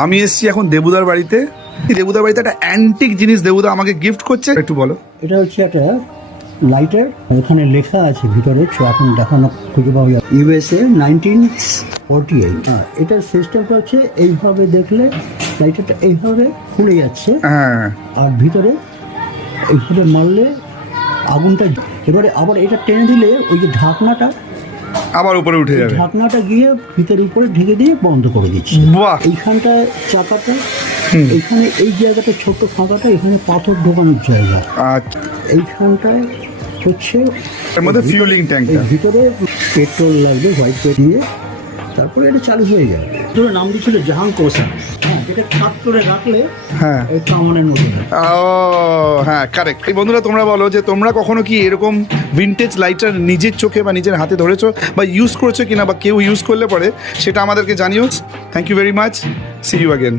আমি এসেছি এখন দেবুদার বাড়িতে। দেবুদার বাড়িতে একটা অ্যান্টিক জিনিস দেবুদা আমাকে গিফট করছে, একটু বলো। এটা হচ্ছে একটা লাইটার, এখানে লেখা আছে ভিতরে, এখন দেখানো খুঁজে পাওয়া যায় ইউএসএ 1948। এটার সিস্টেমটা হচ্ছে এইভাবে দেখলে লাইটারটা এইভাবে খুলে যাচ্ছে, হ্যাঁ, আর ভিতরে এইভাবে মারলে আগুনটা, এবারে আবার এটা টেনে দিলে ওই যে ঢাকনাটা আবার উপরে উঠে যাবে। ঢাকনাটা গিয়ে ভিতরে উপরে ঢেকে দিয়ে বন্ধ করে দিচ্ছে। বাহ, এইখানটায় চাকাটা, এইখানে এই জায়গাটা ছোট্ট ফাঁকাটা, এখানে পাথর ঢোকানোর জায়গা। আচ্ছা, এইখানটায় হচ্ছে এর মধ্যে ফিউলিং এই ট্যাঙ্কটা। ভিতরে পেট্রোল লাগবে, হোয়াইট পেট দিয়ে, তারপরে এটা চালু হয়ে যাবে। তোর নাম দিয়েছিল জাহাং কোসা। হ্যাঁ, এটা কাট করে রাখলে হ্যাঁ, এই কামানের মতো হয়। ও হ্যাঁ, কারেক্ট। এই বন্ধুরা, তোমরা বলো যে তোমরা কখনো কি এরকম ভিনটেজ লাইটার নিজের চোখে বা নিজের হাতে ধরেছো বা ইউজ করেছো কিনা, বা কেউ ইউজ করলে পরে সেটা আমাদেরকে জানিও। Thank you very much, see you again.